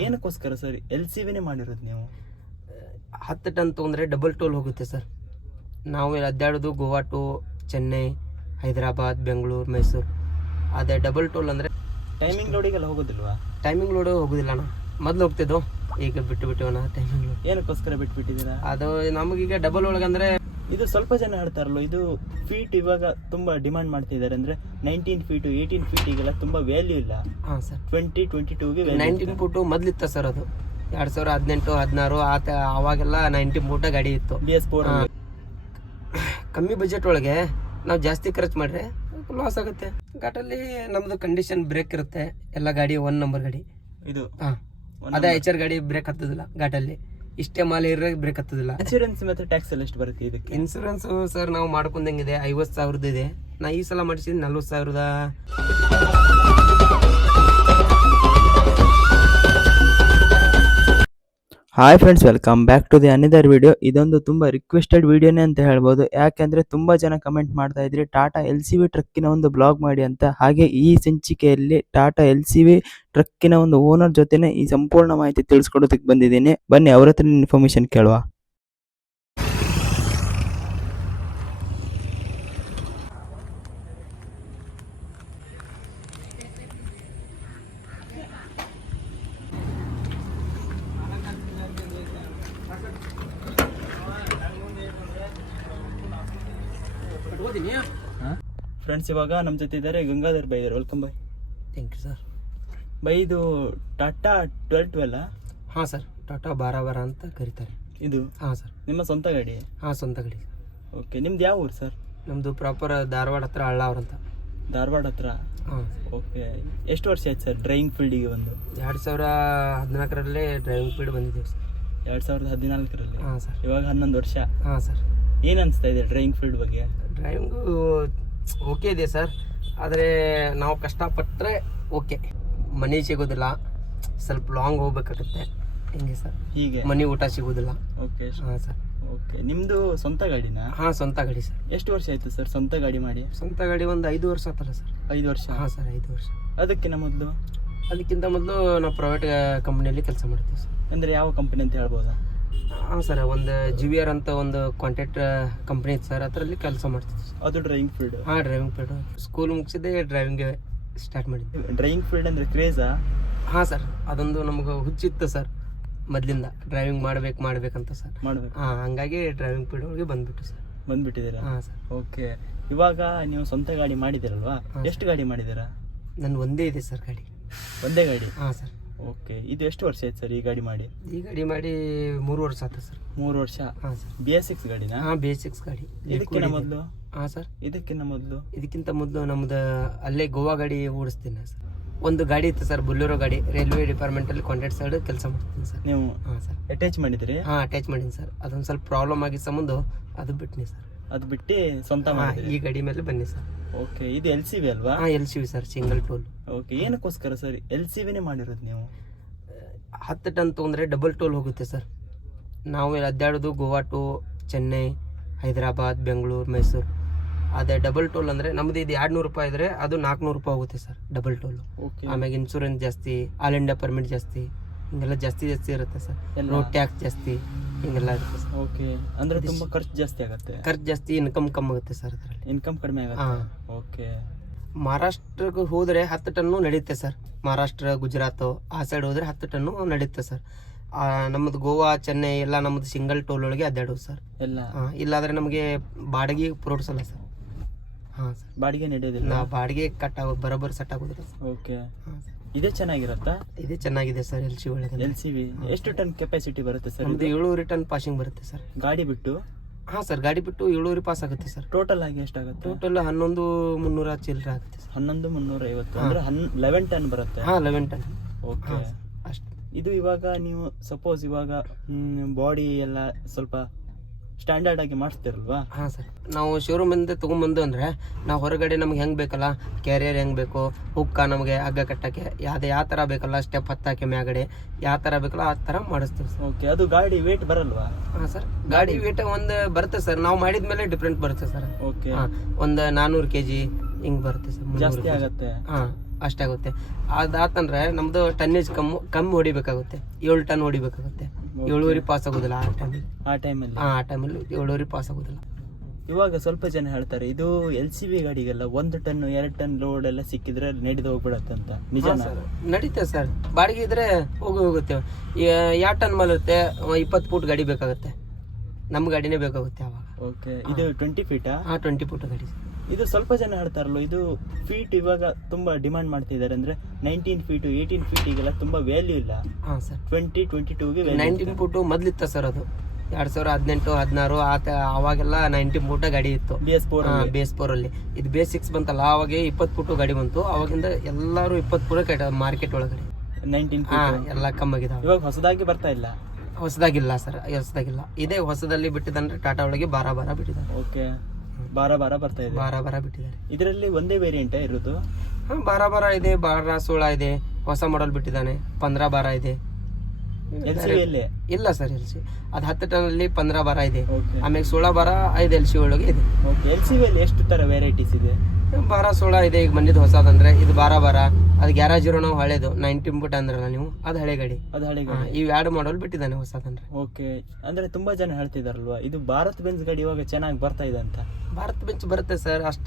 ಏನಕ್ಕೋಸ್ಕರ sir L C ವಿನೇ ಮಾಡಿರೋದು ನೀವು? ಹತ್ತು ಟನ್ ತೊಗೊಂಡ್ರೆ ಡಬಲ್ ಟೋಲ್ ಹೋಗುತ್ತೆ ಸರ್. ನಾವು ಅಡ್ಡಾಡೋದು ಗೋವಾ ಟು ಚೆನ್ನೈ ಹೈದರಾಬಾದ್ ಬೆಂಗಳೂರು ಮೈಸೂರು. ಅದೇ ಡಬಲ್ ಟೋಲ್ ಅಂದರೆ ಟೈಮಿಂಗ್ ಲೋಡಿಗೆಲ್ಲ ಹೋಗೋದಿಲ್ವಾ? ಟೈಮಿಂಗ್ ಲೋಡ್ ಹೋಗೋದಿಲ್ಲ ಅಣ್ಣ. ಮೊದಲು ಹೋಗ್ತಿದ್ದೋ ಈಗ ಬಿಟ್ಟು ಬಿಟ್ಟಿವಣ್ಣ ಟೈಮಿಂಗ್ ಲೋಡ್ ಏನಕ್ಕೋಸ್ಕರ ಬಿಟ್ಬಿಟ್ಟಿದ್ದೀರಾ? ಅದು ನಮಗೀಗ ಡಬಲ್ ಒಳಗಂದ್ರೆ ಇದು ಸ್ವಲ್ಪ ಜನ ಆಡ್ತಾರಲ್ಲ ಇದು ಫೀಟ್ ಇವಾಗ ತುಂಬಾ ಡಿಮಾಂಡ್ ಮಾಡ್ತಿದ್ದಾರೆ ಅಂದ್ರೆ ನೈನ್ಟೀನ್ ಫೀಟ್ ಏಯ್ಟೀನ್ ಫೀಟಿಗೆಲ್ಲ ತುಂಬಾ ವ್ಯಾಲ್ಯೂ ಇಲ್ಲ. ಹಾಂ ಸರ್ ಟ್ವೆಂಟಿ ಟ್ವೆಂಟಿ ಟೂಗೆ ನೈನ್ಟೀನ್ ಫುಟು ಮೊದ್ಲಿತ್ತ ಸರ್ ಅದು. ಎರಡು ಸಾವಿರ ಹದಿನೆಂಟು ಹದಿನಾರು ಆತ ಅವಾಗೆಲ್ಲ ನೈನ್ಟೀನ್ ಫುಟ ಗಾಡಿ ಇತ್ತು. ಬಿ ಎಸ್ ಫೋರ್ ಕಮ್ಮಿ ಬಜೆಟ್ ಒಳಗೆ ನಾವು ಜಾಸ್ತಿ ಖರ್ಚು ಮಾಡ್ರೆ ಲಾಸ್ ಆಗುತ್ತೆ. ಘಾಟಲ್ಲಿ ನಮ್ದು ಕಂಡೀಷನ್ ಬ್ರೇಕ್ ಇರುತ್ತೆ. ಎಲ್ಲ ಗಾಡಿ ಒನ್ ನಂಬರ್ ಗಾಡಿ. ಇದು ಹಾಂ. ಅದೇ ಎಚ್ ಆರ್ ಗಾಡಿ ಬ್ರೇಕ್ ಹತ್ತದಿಲ್ಲ ಘಾಟಲ್ಲಿ. ಇಷ್ಟೇ ಮಾಲೆ ಇರೋ ಬೇಕಾಗ್ತದಿಲ್ಲ. ಇನ್ಶೂರೆನ್ಸ್ ಮತ್ತೆ ಟ್ಯಾಕ್ಸ್ ಎಲ್ಲ ಎಷ್ಟು ಬರುತ್ತೆ ಇದಕ್ಕೆ? ಇನ್ಸೂರೆನ್ಸ್ ಸರ್ ನಾವು ಮಾಡ್ಕೊಂಡಂಗಿದೆ ಐವತ್ತು ಸಾವಿರದ ಇದೆ. ನಾ ಈ ಸಲ ಮಾಡಿಸಿದ ನಲ್ವತ್ತು ಸಾವಿರದ. Hi friends welcome back to the another video ಇದೊಂದು ತುಂಬ ರಿಕ್ವೆಸ್ಟೆಡ್ ವಿಡಿಯೋನೇ ಅಂತ ಹೇಳ್ಬೋದು. ಯಾಕೆಂದರೆ ತುಂಬ ಜನ ಕಮೆಂಟ್ ಮಾಡ್ತಾ ಇದ್ರಿ ಟಾಟಾ ಎಲ್ ಸಿ ವಿ ಟ್ರಕ್ಕಿನ ಒಂದು ಬ್ಲಾಗ್ ಮಾಡಿ ಅಂತ. ಹಾಗೆ ಈ ಸಂಚಿಕೆಯಲ್ಲಿ ಟಾಟಾ ಎಲ್ ಸಿ ವಿ ಟ್ರಕ್ಕಿನ ಒಂದು ಓನರ್ ಜೊತೆನೇ ಈ ಸಂಪೂರ್ಣ ಮಾಹಿತಿ ತಿಳಿಸ್ಕೊಡೋದಕ್ಕೆ ಬಂದಿದ್ದೀನಿ. ಬನ್ನಿ, ಅವ್ರ ಹತ್ರ ಇನ್ಫಾರ್ಮೇಶನ್ ಕೇಳುವ. ಫ್ರೆಂಡ್ಸ್ ಇವಾಗ ನಮ್ಮ ಜೊತೆ ಇದ್ದಾರೆ ಗಂಗಾಧರ್ ಬೈ ಇದ್ದಾರೆ welcome by. Thank you sir by ಇದು ಟಾಟಾ ಟ್ವೆಲ್ ಟ್ವೆಲ್ ಹಾಂ ಸರ್ ಟಾಟಾ ಬಾರ ಬಾರ ಅಂತ ಕರೀತಾರೆ. ಇದು? ಹಾಂ ಸರ್ ನಿಮ್ಮ ಸ್ವಂತ ಗಾಡಿ? ಹಾಂ ಸ್ವಂತ ಗಾಡಿ. ಓಕೆ ನಿಮ್ದು ಯಾವ ಊರು ಸರ್ ನಮ್ಮದು ಪ್ರಾಪರ್ ಧಾರವಾಡ ಹತ್ರ ಅಳ್ಳಾವ್ರ ಅಂತ. ಧಾರವಾಡ ಹತ್ರ? ಹಾಂ. ಓಕೆ ಎಷ್ಟು ವರ್ಷ ಆಯ್ತು ಸರ್ ಡ್ರೈವಿಂಗ್ ಫೀಲ್ಡಿಗೆ ಬಂದು? ಎರಡು ಸಾವಿರ ಹದಿನಾಲ್ಕರಲ್ಲೇ ಡ್ರೈವಿಂಗ್ ಫೀಲ್ಡ್ ಬಂದಿದ್ದೀವಿ ಸರ್ ಎರಡು ಸಾವಿರದ ಹದಿನಾಲ್ಕರಲ್ಲಿ? ಹಾಂ ಸರ್ ಇವಾಗ ಹನ್ನೊಂದು ವರ್ಷ. ಹಾಂ ಸರ್ ಏನು ಅನಿಸ್ತಾ ಇದೆ ಡ್ರೈವಿಂಗ್ ಫೀಲ್ಡ್ ಬಗ್ಗೆ? ಡ್ರೈವಿಂಗು ಓಕೆ ಇದೆ ಸರ್ ಆದರೆ ನಾವು ಕಷ್ಟಪಟ್ಟರೆ ಓಕೆ ಮನಿ ಸಿಗೋದಿಲ್ಲ ಸ್ವಲ್ಪ ಲಾಂಗ್ ಹೋಗ್ಬೇಕಾಗುತ್ತೆ. ಹಿಂಗೆ ಸರ್ ಹೀಗೆ? ಮನಿ ಊಟ ಸಿಗೋದಿಲ್ಲ. ಓಕೆ ಹಾಂ ಸರ್ ಓಕೆ ನಿಮ್ಮದು ಸ್ವಂತ ಗಾಡಿನಾ? ಹಾಂ ಸ್ವಂತ ಗಾಡಿ ಸರ್ ಎಷ್ಟು ವರ್ಷ ಆಯಿತು ಸರ್ ಸ್ವಂತ ಗಾಡಿ ಮಾಡಿ? ಸ್ವಂತ ಗಾಡಿ ಒಂದು ಐದು ವರ್ಷ ಆತಲ್ಲ ಸರ್ ಐದು ವರ್ಷ? ಹಾಂ ಸರ್ ಐದು ವರ್ಷ. ಅದಕ್ಕಿಂತ ಮೊದಲು? ಅದಕ್ಕಿಂತ ಮೊದಲು ನಾವು ಪ್ರೈವೇಟ್ ಕಂಪ್ನಿಯಲ್ಲಿ ಕೆಲಸ ಮಾಡ್ತೀವಿ ಸರ್ ಅಂದರೆ ಯಾವ ಕಂಪ್ನಿ ಅಂತ ಹೇಳ್ಬೋದಾ? ಹಾಂ ಸರ್ ಒಂದು ಜಿ ವಿ ಆರ್ ಅಂತ ಒಂದು ಕಾಂಟ್ಯಾಕ್ಟ್ ಕಂಪ್ನಿ ಇತ್ತು ಸರ್ ಅದರಲ್ಲಿ ಕೆಲಸ ಮಾಡ್ತಿದ್ದೆ ಸರ್. ಅದು ಡ್ರೈವಿಂಗ್ ಫೀಲ್ಡ್ ಹಾಂ ಡ್ರೈವಿಂಗ್ ಫೀಲ್ಡ್ ಸ್ಕೂಲ್ ಮುಗಿಸಿದ್ದೆ ಡ್ರೈವಿಂಗ್ ಸ್ಟಾರ್ಟ್ ಮಾಡಿದ್ದೆ ಡ್ರೈವಿಂಗ್ ಫೀಲ್ಡ್ ಅಂದರೆ ಕ್ರೇಜಾ ಹಾಂ ಸರ್ ಅದೊಂದು ನಮಗೆ ಹುಚ್ಚಿತ್ತು ಸರ್ ಮೊದಲಿಂದ. ಡ್ರೈವಿಂಗ್ ಮಾಡ್ಬೇಕು ಮಾಡ್ಬೇಕಂತ ಸರ್. ಮಾಡ್ಬೇಕು. ಹಾಂ ಹಂಗಾಗಿ ಡ್ರೈವಿಂಗ್ ಫೀಲ್ಡ್ ಒಳಗೆ ಬಂದ್ಬಿಟ್ಟು ಸರ್. ಬಂದ್ಬಿಟ್ಟಿದ್ದೀರಾ? ಹಾಂ ಸರ್. ಓಕೆ. ಇವಾಗ ನೀವು ಸ್ವಂತ ಗಾಡಿ ಮಾಡಿದ್ದೀರಲ್ವಾ? ಎಷ್ಟು ಗಾಡಿ ಮಾಡಿದ್ದೀರಾ? ನನ್ನ ಒಂದೇ ಇದೆ ಸರ್ ಗಾಡಿ. ಒಂದೇ ಗಾಡಿ? ಹಾಂ ಸರ್. ಓಕೆ ಇದು ಎಷ್ಟು ವರ್ಷ ಆಯ್ತು ಸರ್ ಈ ಗಾಡಿ ಮಾಡಿ? ಈ ಗಾಡಿ ಮಾಡಿ ಮೂರು ವರ್ಷ ಆಯ್ತು ಸರ್ ಮೂರು ವರ್ಷ? ಹಾಂ ಸರ್ ಬಿ ಎಸ್ ಸಿಕ್ಸ್ ಗಾಡಿನಾ? ಹಾಂ ಬೇಸಿಕ್ಸ್ ಗಾಡಿ. ಇದಕ್ಕಿಂತ ಮೊದಲು? ಹಾಂ ಸರ್ ಇದಕ್ಕಿಂತ ಮೊದಲು? ಇದಕ್ಕಿಂತ ಮೊದಲು ನಮ್ದು ಅಲ್ಲೇ ಗೋವಾ ಗಾಡಿ ಓಡಿಸ್ತೀನಿ ಸರ್ ಒಂದು ಗಾಡಿ ಇತ್ತು ಸರ್ ಬುಲ್ಲೂರು ಗಾಡಿ. ರೈಲ್ವೆ ಡಿಪಾರ್ಟ್ಮೆಂಟಲ್ಲಿ ಕಾಂಟ್ರಾಕ್ಟ್ ಸೈಡ್ ಕೆಲಸ ಮಾಡ್ತೀನಿ ಸರ್ ನೀವು ಹಾಂ ಸರ್ ಅಟ್ಯಾಚ್ ಮಾಡಿದ್ರಿ? ಹಾಂ ಅಟ್ಯಾಚ್ ಮಾಡೀನಿ ಸರ್ ಅದೊಂದು ಸ್ವಲ್ಪ ಪ್ರಾಬ್ಲಮ್ ಆಗಿ ಸಂಬಂಧ ಅದು ಬಿಟ್ಟಿನಿ ಸರ್ ಅದು ಬಿಟ್ಟು ಸ್ವಂತ ಮಾಡಿದ್ರಿ? ಈ ಗಾಡಿ ಮೇಲೆ ಬನ್ನಿ ಸರ್. ಓಕೆ ಇದು ಎಲ್ ಸಿ ವಿ ಅಲ್ವಾ? ಹಾಂ L C V sir single toll okay ಏನಕ್ಕೋಸ್ಕರ sir L C ವಿನೇ ಮಾಡಿರೋದು ನೀವು? ಹತ್ತು ಟನ್ ತೊಗೊಂಡ್ರೆ ಡಬಲ್ ಟೋಲ್ ಹೋಗುತ್ತೆ ಸರ್. ನಾವು ಅಡ್ಡಾಡೋದು ಗೋವಾ ಟು ಚೆನ್ನೈ ಹೈದರಾಬಾದ್ ಬೆಂಗಳೂರು ಮೈಸೂರು. ಅದೇ ಡಬಲ್ ಟೋಲ್ ಅಂದರೆ ನಮ್ದು ಇದು ಎರಡು ನೂರು ರೂಪಾಯಿ ಇದ್ರೆ ಅದು ನಾಲ್ಕುನೂರು ರೂಪಾಯಿ ಹೋಗುತ್ತೆ ಸರ್ ಡಬಲ್ ಟೋಲ್ ಓಕೆ ಆಮ್ಯಾಗ ಇನ್ಶೂರೆನ್ಸ್ ಜಾಸ್ತಿ ಆಲ್ ಇಂಡಿಯಾ ಪರ್ಮಿಟ್ ಜಾಸ್ತಿ ಹಿಂಗೆಲ್ಲ ಜಾಸ್ತಿ ಜಾಸ್ತಿ ಇರುತ್ತೆ ಸರ್. ರೋಡ್ ಟ್ಯಾಕ್ಸ್ ಜಾಸ್ತಿ. ಹಿಂಗೆಲ್ಲ ಇರುತ್ತೆ ಸರ್. ಓಕೆ ಅಂದ್ರೆ ತುಂಬಾ ಖರ್ಚು ಜಾಸ್ತಿ ಆಗುತ್ತೆ? ಖರ್ಚು ಜಾಸ್ತಿ ಇನ್ಕಮ್ ಕಮ್ಮಿ ಆಗುತ್ತೆ ಸರ್ ಅದರಲ್ಲಿ. ಇನ್ಕಮ್ ಕಡಿಮೆ ಆಗುತ್ತೆ? ಹಾಂ. ಓಕೆ. ಮಹಾರಾಷ್ಟ್ರಕ್ಕೆ ಹೋದರೆ ಹತ್ತು ಟನ್ನು ನಡೆಯುತ್ತೆ ಸರ್. ಮಹಾರಾಷ್ಟ್ರ ಗುಜರಾತ್ ಆ ಸೈಡ್ ಹೋದರೆ ಹತ್ತು ಟನ್ನು ನಡೆಯುತ್ತೆ ಸರ್. ಆ, ನಮ್ಮದು ಗೋವಾ ಚೆನ್ನೈ ಎಲ್ಲ ನಮ್ಮದು ಸಿಂಗಲ್ ಟೋಲ್ ಒಳಗೆ ಅಡ್ಡಾಡೋದು ಸರ್. ಎಲ್ಲ? ಹಾಂ ಇಲ್ಲಾಂದರೆ ನಮಗೆ ಬಾಡಿಗೆ ಪುರೋಡ್ಸಲ್ಲ ಸರ್. ಹಾಂ ಸರ್. ಬಾಡಿಗೆ ನಡೆಯೋದಿಲ್ಲ? ನಾ ಬಾಡಿಗೆ ಕಟ್ ಆಗೋ ಬರೋಬ್ಬರಿ ಸೆಟ್ ಆಗೋದಿಲ್ಲ ಸರ್. ಓಕೆ. ಹಾಂ ಸರ್. ಇದೇ ಚೆನ್ನಾಗಿರುತ್ತಾ? ಇದೇ ಚೆನ್ನಾಗಿದೆ ಸರ್ ಎಲ್ ಸಿ ಒಳಗೆ ಎಲ್ ಸಿ ವಿ. ಎಷ್ಟು ಟನ್ ಕೆಪಾಸಿಟಿ ಬರುತ್ತೆ ಸರ್ ಒಂದು ಏಳೂರು ಟನ್ ಪಾಸಿಂಗ್ ಬರುತ್ತೆ ಸರ್. ಗಾಡಿ ಬಿಟ್ಟು? ಹಾಂ ಸರ್ ಗಾಡಿ ಬಿಟ್ಟು ಏಳೂರು ಪಾಸ್ ಆಗುತ್ತೆ ಸರ್. ಟೋಟಲ್ ಆಗಿ ಎಷ್ಟಾಗುತ್ತೆ? ಟೋಟಲ್ ಹನ್ನೊಂದು ಮುನ್ನೂರ ಚಿಲ್ಲರೆ ಆಗುತ್ತೆ ಸರ್. ಹನ್ನೊಂದು ಮುನ್ನೂರ ಐವತ್ತು. ಅಂದ್ರೆ ಹನ್ ಲೆವೆನ್ ಟನ್ ಬರುತ್ತೆ? ಹಾಂ ಲೆವೆನ್ ಟನ್ ಓಕೆ ಅಷ್ಟು. ಇದು ಇವಾಗ ನೀವು ಸಪೋಸ್ ಇವಾಗ ಬಾಡಿ ಎಲ್ಲ ಸ್ವಲ್ಪ ಸ್ಟ್ಯಾಂಡರ್ಡ್ ಆಗಿ ಮಾಡಿಸ್ತಿರಲ್ವಾ? ಹಾಂ ಸರ್. ನಾವು ಶೋರೂಮಿಂದ ತೊಗೊಂಬಂದು ಅಂದರೆ ನಾವು ಹೊರಗಡೆ ನಮ್ಗೆ ಹೆಂಗೆ ಬೇಕಲ್ಲ? ಕ್ಯಾರಿಯರ್ ಹೆಂಗೆ ಬೇಕು? ಹುಕ್ಕ ನಮಗೆ ಹಗ್ಗ ಕಟ್ಟಕ್ಕೆ ಯಾವ್ದು ಯಾವ ಥರ ಬೇಕಲ್ಲ? ಸ್ಟೆಪ್ ಹತ್ತಾಕೆ ಮ್ಯಾಗಡೆ ಯಾವ ಥರ ಬೇಕಲ್ಲ ಆ ಥರ ಮಾಡಿಸ್ತೀವಿ ಸರ್. ಓಕೆ ಅದು ಗಾಡಿ ವೇಟ್ ಬರಲ್ವಾ? ಹಾಂ ಸರ್. ಗಾಡಿ ವೇಟ್ ಒಂದು ಬರುತ್ತೆ ಸರ್. ನಾವು ಮಾಡಿದ ಮೇಲೆ ಡಿಫ್ರೆಂಟ್ ಬರುತ್ತೆ ಸರ್. ಓಕೆ ಹಾಂ ಒಂದು ನಾನ್ನೂರು ಕೆ ಜಿ ಹಿಂಗೆ ಬರುತ್ತೆ ಸರ್. ಜಾಸ್ತಿ ಆಗುತ್ತೆ? ಹಾಂ ಅಷ್ಟಾಗುತ್ತೆ ಅದಾತಂದ್ರೆ ನಮ್ಮದು ಟನ್ನೇಜ್ ಕಮ್ಮಿ ಕಮ್ಮಿ ಹೊಡಿಬೇಕಾಗುತ್ತೆ. ಏಳು ಟನ್ ಹೊಡಿಬೇಕಾಗುತ್ತೆ. ಏಳುವರೆ ಪಾಸ್ ಆಗೋದಿಲ್ಲ ಆ ಟೈಮಲ್ಲಿ ಆ ಟೈಮಲ್ಲಿ ಆ ಟೈಮಲ್ಲಿ ಏಳುವರೆ ಪಾಸ್ ಆಗೋದಿಲ್ಲ. ಇವಾಗ ಸ್ವಲ್ಪ ಜನ ಹೇಳ್ತಾರೆ ಇದು ಎಲ್ ಸಿ ಬಿ ಗಾಡಿಗೆಲ್ಲ ಒಂದು ಟನ್ ಎರಡು ಟನ್ ಲೋಡ್ ಎಲ್ಲ ಸಿಕ್ಕಿದ್ರೆ ನಡೆದು ಹೋಗ್ಬಿಡತ್ತೆ ಅಂತ. ನಿಜ ನಡೀತೆ ಸರ್ ಬಾಡಿಗೆ ಇದ್ರೆ ಹೋಗಿ ಹೋಗುತ್ತೆ. ಎರಡು ಟನ್ ಮೇಲೆ ಇರುತ್ತೆ ಇಪ್ಪತ್ತು ಫೂಟ್ ಗಾಡಿ ಬೇಕಾಗುತ್ತೆ. ನಮ್ಮ ಗಾಡಿನೇ ಬೇಕಾಗುತ್ತೆ ಅವಾಗ. ಓಕೆ ಇದು ಟ್ವೆಂಟಿ ಫೀಟಾ ಹಾಂ ಟ್ವೆಂಟಿ ಫೂಟ್ ಗಾಡಿ ಇದು ಸ್ವಲ್ಪ ಜನ ಆಡ್ತಾರಲ್ಲ ಇದು ಫೀಟ್ ಇವಾಗ ತುಂಬಾ ಡಿಮಾಂಡ್ ಮಾಡ್ತಿದ್ದಾರೆ ಅಂದ್ರೆ ನೈನ್ಟೀನ್ ಫೀಟ್ ಏಯ್ಟೀನ್ ಫೀಟಿಗೆಲ್ಲ ತುಂಬಾ ವ್ಯಾಲ್ಯೂ ಇಲ್ಲ. ಹಾಂ ಸರ್ ಟ್ವೆಂಟಿ ಟ್ವೆಂಟಿ ಟೂಗೆ ನೈನ್ಟೀನ್ ಫುಟು ಮೊದ್ಲಿತ್ತ ಸರ್ ಅದು. ಎರಡ್ ಸಾವಿರ ಹದಿನೆಂಟು ಹದಿನಾರು ಆತ ಅವಾಗೆಲ್ಲ ನೈನ್ಟೀನ್ ಫುಟ ಗಾಡಿ ಇತ್ತು. ಬೇಸ್ ಫೋರ್ ಬೇಸ್ ಫೋರ್ ಅಲ್ಲಿ. ಇದು ಬೇಸ್ ಸಿಕ್ಸ್ ಬಂತಲ್ಲ ಅವಾಗ ಇಪ್ಪತ್ ಫುಟು ಗಾಡಿ ಬಂತು ಅವಾಗಿಂದ ಎಲ್ಲರೂ ಇಪ್ಪತ್ ಫುಟ ಕಟ್ಟ ಮಾರ್ಕೆಟ್ ಒಳಗಡೆ. ನೈನ್ಟೀನ್ ಎಲ್ಲ ಕಮ್ಮಾಗಿದಾವೆ ಇವಾಗ ಹೊಸದಾಗಿ ಬರ್ತಾ ಇಲ್ಲ? ಹೊಸದಾಗಿಲ್ಲ ಸರ್ ಹೊಸದಾಗಿಲ್ಲ. ಇದೇ ಹೊಸದಲ್ಲಿ ಬಿಟ್ಟಿದ್ದಂದ್ರೆ ಟಾಟಾ ಒಳಗೆ ಬಾರ ಬಾರ ಬಿಟ್ಟಿದ್ದಾರೆ. ಓಕೆ ಬಾರ ಬಾರ ಬರ್ತಾ ಇದೆ. ಬಾರ ಬಾರ ಬಿಟ್ಟಿದ್ದಾರೆ. ಇದರಲ್ಲಿ ಒಂದೇ ವೇರಿಯಂಟ್ ಇರೋದು? ಹಾ ಬಾರ ಬಾರ ಇದೆ ಬಾರ ಸೋಳ ಇದೆ ಹೊಸ ಮಾಡೆಲ್ ಬಿಟ್ಟಿದ್ದಾನೆ ಪಂದ್ರ ಬಾರ ಇದೆ. ಇಲ್ಲ ಸರ್ ಎಲ್ ಸಿ ಅದು ಹತ್ತು ಟನ್ ಅಲ್ಲಿ ಪಂದ್ರ ಬಾರ ಇದೆ. ಆಮೇಲೆ ಸೋಳ ಬಾರ ಐದು ಎಲ್ ಸಿ ಒಳಗೆ ಇದೆ. ಎಲ್ ಸಿ ಎಷ್ಟು ತರ ವೆರೈಟೀಸ್ ಇದೆ? ಬಾರ ಸೋಳ ಇದೆ ಈಗ ಬಂದಿದ್ದು ಹೊಸದಂದ್ರೆ ಇದು ಬಾರ ಬಾರ. ಅದು ಗ್ಯಾರೇಜ್ ಇರೋ ನಾವು ಹಳೇದು ನೈನ್ಟೀನ್ ಬಿಟ್ ಅಂದ್ರಲ್ಲ ನೀವು? ಅದು ಹಳೆ ಗಾಡಿ. ಅದು ಹಳೆ ಗಾಡಿ. ಇವ್ ಎರಡು ಮಾಡಲ್ ಬಿಟ್ಟಿದ್ದಾನೆ ಹೊಸದಂದ್ರೆ ಓಕೆ. ಅಂದ್ರೆ ತುಂಬಾ ಜನ ಹೇಳ್ತಿದಾರಲ್ವಾ ಇದು ಭಾರತ್ ಬೆಂಚ್ ಗಾಡಿ ಇವಾಗ ಚೆನ್ನಾಗಿ ಬರ್ತಾ ಇದೆ ಅಂತ? ಭಾರತ್ ಬೆಂಚ್ ಬರುತ್ತೆ ಸರ್ ಅಷ್ಟ